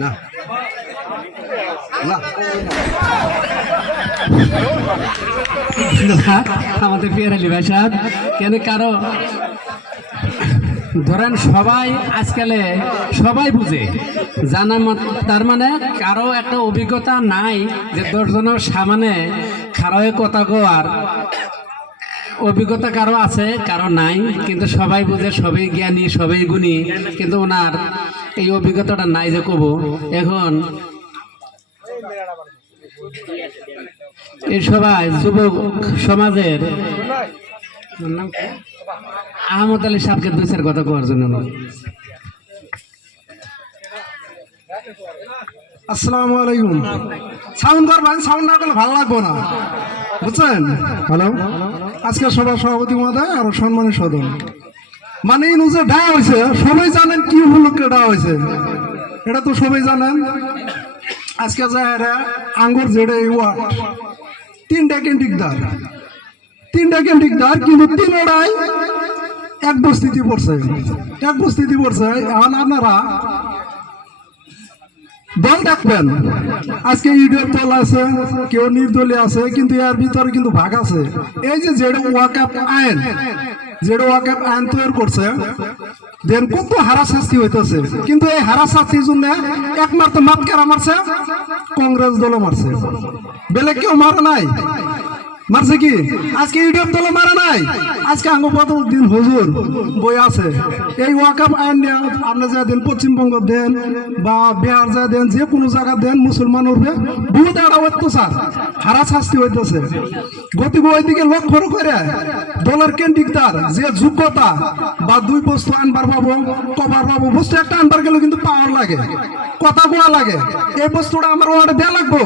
না আমাদের পিয়ারালি ভাই সাহেব কেন কারো ধরেন সবাই আজকালে সবাই বুঝে জানা তার মানে কারো একটা অভিজ্ঞতা নাই যে 10 জনের সামনে খারাপ কথা কোয়ার অভিজ্ঞতা কারো আছে কারো নাই, কিন্তু সবাই বুঝে, সবাই জ্ঞানী, সবাই গুণী, কিন্তু ওনার এই অভিজ্ঞতাটা নাই যে কব। এখন এই সবাই যুবক সমাজের আহমদ আলী সাহেবকে 2-4 কথা কোয়ার জন্য। আসসালামু আলাইকুম। সাউন্ড করবেন, সাউন্ড না করলে ভালো লাগবো না, বুঝছেন? হ্যালো, আজকে সভা সভাপতি মহোদয় আর সম্মানী সদন, মানে এই নিউজে দেওয়া হয়েছে, সবাই জানেন কি উপলক্ষে দেওয়া হয়েছে, এটা তো সবাই জানেন। আজকে যায় আঙ্গুর জেড়ে ওয়ার্ড 3টা ক্যান্টিকদার, কিন্তু 3টাই এক বস্তিতে পড়ছে। এখন আপনারা দল ডাকবেন, আজকে ইউডিএফ দল আছে, কেউ নির্দলীয় আছে, কিন্তু এর ভিতরে কিন্তু ভাগ আছে। এই যে যেটা ওয়াকআপ আইন তৈরি করছে, দেন কত হারাশাস্তি হইতেছে, কিন্তু এই হারাশাস্তির জন্য একমাত্র মাপ কেরা মারছে, কংগ্রেস দল মারছে, বেলে কেউ মারা নাই। মারছে কি আজকে ইউডিএফ দল মারা নাই? আজকে আঙ্গপদ্দিন হুজুর বই আছে, এই ওয়াকআপ আইন নিয়ে আপনি যা দেন, পশ্চিমবঙ্গ দেন বা বিহার যা দেন, যে কোনো জায়গা দেন, মুসলমান উঠবে বহুত একটা অত্যাচার হারাশাস্তি হইতেছে। গতিব ওইদিকে লক্ষ্য করে দলের কেন্দ্রিকদার যে যোগ্যতা বা 2 বস্তু আনবার পাবো, কবার পাবো, বস্তু একটা আনবার গেলে কিন্তু পাওয়ার লাগে, কথা কোয়া লাগে, এই বস্তুটা আমার ওয়ার্ডে দেওয়া লাগবো।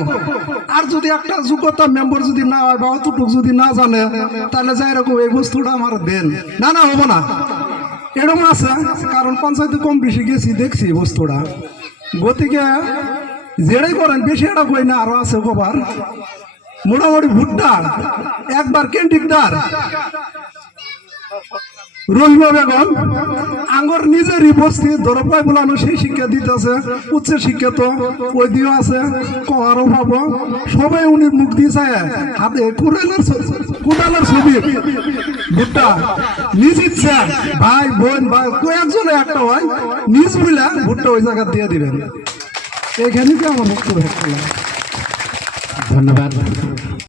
আর যদি একটা যোগ্যতা মেম্বার যদি না হয় বা অতটুকু যদি না জানে, তাহলে যাই রকম এই বস্তুটা আমার দেন, না হবো না, এরকম আছে। কারণ পঞ্চায়েতে কম বেশি গেছি, দেখছি বস্তুটা। গতিকে যেটাই করেন বেশি এটা কই না, আরো আছে কবার। মোটামুটি ভুট্টা একবার কেন্দ্রিকদার রহিমা বেগম আঙ্গর নিজেরই বস্তি দরপাই বলানো, সেই শিক্ষা দিতেছে, উচ্চ শিক্ষা তো ওই দিও আছে, কহারও পাবো, সবাই উনি মুখ দিয়েছে হাতে কোদালের ছবি। ভুট্টা নিজ ইচ্ছা ভাই বোন বা কয়েকজনে একটা হয় নিজ বুঝলা ভুট্টা ওই জায়গা দিয়ে দিবেন। এইখানে কি আমার বক্তব্য। ধন্যবাদ।